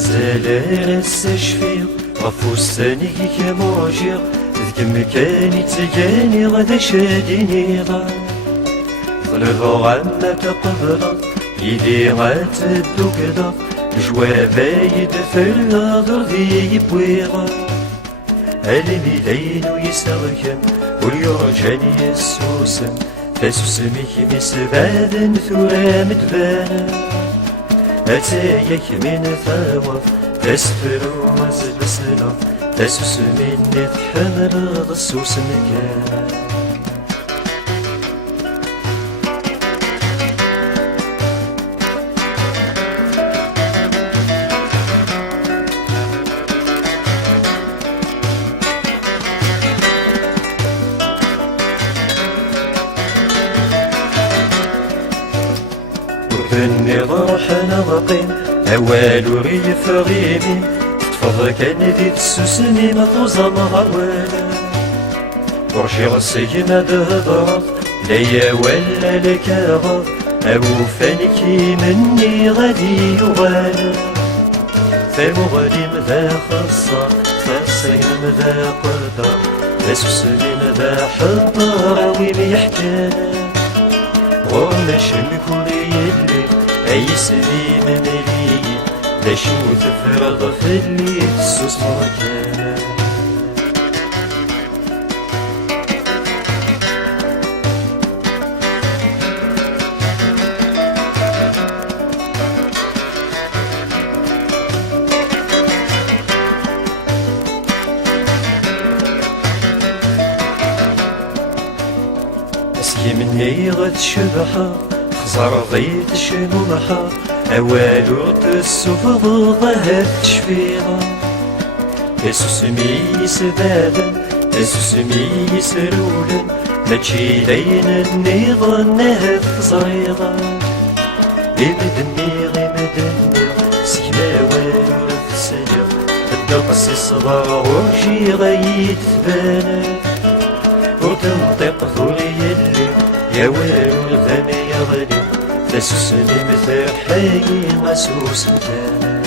مازال السشفيق غفوساني كموجيق ذك مكاني تجاني غدا شاديني غا ظلغ عما تقبض يدي غاتدو كدا جوابايد فالنظر ذي يبويغا ألمي دينو يستغكم واليرجاني يسوسم تسوسميك مسباد ثورا مدبانا أتايك من ثوف تسفر مزبسنا تسوسمين نتحمل ضسوس مكان كني روحنا وقيم أوال ريف غيمي تفضل كان ذي تسوسني ما توزم غوالا ورشي غسي ما دهضرت ليا ولا لك غض أو فانكي مني غادي يغالا فمغني مذا خصا فصين مذا قدر تسوسني مذا حضر ويم يحكالا ومش نكون يلي أي سنين ملي لشو تفرغ في اللي تسوس مكان اسكي مني غد شبحة خزر ضيت شنو محا أوال رد السفض ظهر تشفيغا يسوسمي يسبابا يسوسمي يسرولا ماشي دين النظام نهف صغيرا يمدني غيمدني سيما والو في السجر الدقس الصبر وجي غيت ثبانا وتنطق ثولي اللي يا والو الفم يغلي تسوسني مثل حي مسوس مكان